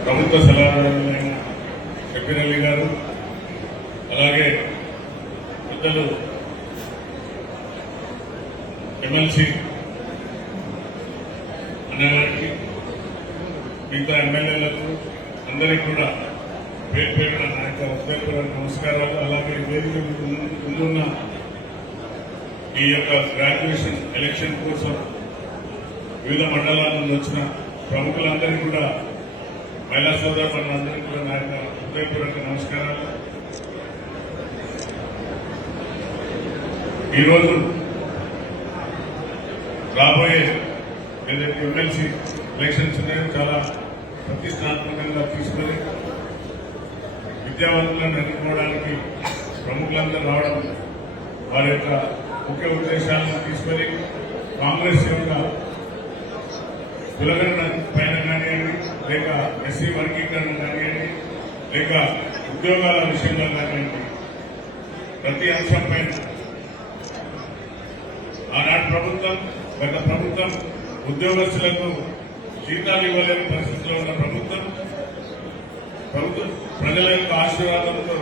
ప్రభుత్వ సలహాదారులైన చెప్పినల్లి గారు అలాగే పెద్దలు ఎమ్మెల్సీ అన్నగారికి మిగతా ఎమ్మెల్యేలకు అందరికీ కూడా పేరు పేరున నా యొక్క హృదయపూర్వక నమస్కారాలు అలాగే వేదిక ముందున్న ఈ యొక్క గ్రాడ్యుయేషన్ ఎలక్షన్ కోసం వివిధ మండలాల నుండి వచ్చిన ప్రముఖులందరికీ కూడా మహిళా సోదరులందరికీ కూడా నా యొక్క హృదయపూర్వక నమస్కారాలు. ఈరోజు రాబోయే ఏదైతే ఎమ్మెల్సీ ఎలక్షన్స్ ఉన్నాయో చాలా ప్రతిష్టాత్మకంగా తీసుకొని విద్యావంతులను ఎన్నుకోవడానికి ప్రముఖులందరూ రావడం వారి యొక్క ముఖ్య ఉద్దేశాలను తీసుకొని కాంగ్రెస్ యొక్క కులగణ పైన కానివ్వండి లేక ఎస్సీ వర్గీకరణ కానివ్వండి లేక ఉద్యోగాల విషయంలో కానివ్వండి ప్రతి అంశం పైన ఆనాటి ప్రభుత్వం గత ప్రభుత్వం ఉద్యోగస్తులకు జీతాలు ఇవ్వలేని పరిస్థితిలో ఉన్న ప్రభుత్వం ప్రభుత్వం ప్రజల యొక్క ఆశీర్వాదంతో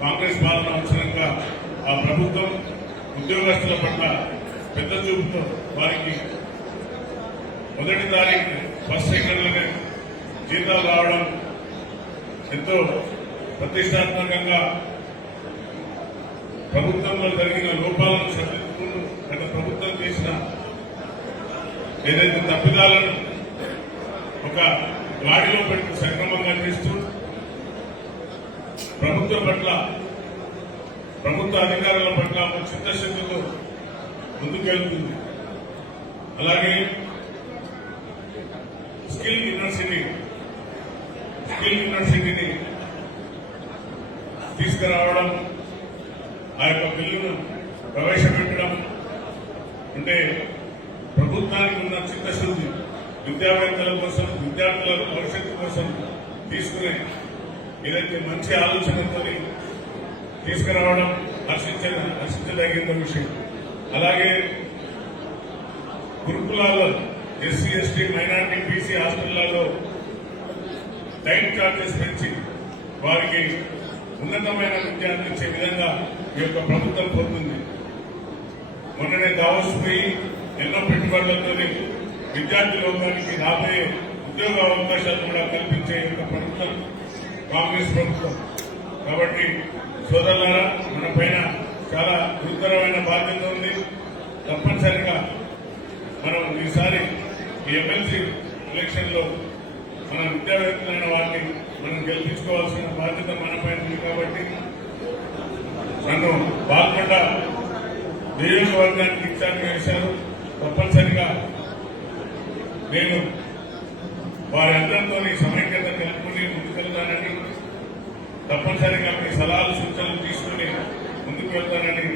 కాంగ్రెస్ పాలన వచ్చినాక ఆ ప్రభుత్వం ఉద్యోగస్తుల పట్ల పెద్ద చూపుతో వారికి మొదటి తారీఖు ఫస్ట్ సెకండ్లోనే జీతాలు రావడం ఎంతో ప్రతిష్టాత్మకంగా ప్రభుత్వంలో జరిగిన లోపాలను సరిదిద్దుకుంటూ గత ప్రభుత్వం చేసిన ఏదైతే తప్పిదాలను ఒక గాడిలో పెడుతూ సక్రమంగా చేస్తూ ప్రభుత్వం పట్ల ప్రభుత్వ అధికారుల పట్ల ఒక చిత్తశుద్ధితో ముందుకెళ్తుంది. అలాగే స్కిల్ యూనివర్సిటీ స్కిల్ యూనివర్సిటీని తీసుకురావడం ఆ యొక్క బిల్లును ప్రవేశపెట్టడం అంటే ప్రభుత్వానికి ఉన్న చిత్తశుద్ధి విద్యావేత్తల కోసం విద్యార్థుల భవిష్యత్తు కోసం తీసుకునే ఏదైతే మంచి ఆలోచనతో తీసుకురావడం హర్షించ హర్షించదగిన విషయం. అలాగే గురుకులాల్లో ఎస్సీ ఎస్టీ మైనార్టీ బీసీ హాస్టళ్ళలో టైం చార్జెస్ పెంచి వారికి ఉన్నతమైన విద్య అందించే విధంగా ఈ యొక్క ప్రభుత్వం కోరుతుంది. మొన్ననే దావోస్ పోయి ఎన్నో పెట్టుబడులతో విద్యార్థి లోకానికి రాబోయే ఉద్యోగ అవకాశాలు కూడా కల్పించే యొక్క ప్రభుత్వం కాంగ్రెస్ ప్రభుత్వం. కాబట్టి సోదరులారా మన పైన చాలా గురుతరమైన బాధ్యత ఉంది. తప్పనిసరి ఎమ్మెల్సీ ఎలక్షన్లో మన విద్యావేత్తలైన వారిని మనం గెలిపించుకోవాల్సిన బాధ్యత మనపై ఉంది కాబట్టి నన్ను బాల్కొండ నియోజకవర్గానికి ఇచ్చాను వేశారు. తప్పనిసరిగా నేను వారి అందరితో సమైక్యత కలుపుకుని ముందుకెళ్తానని తప్పనిసరిగా మీ సలహాలు సూచనలు తీసుకుని ముందుకు వెళ్తానని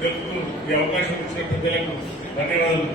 తెలుపుతూ ఈ అవకాశం ఇచ్చిన ప్రజలకు ధన్యవాదాలు.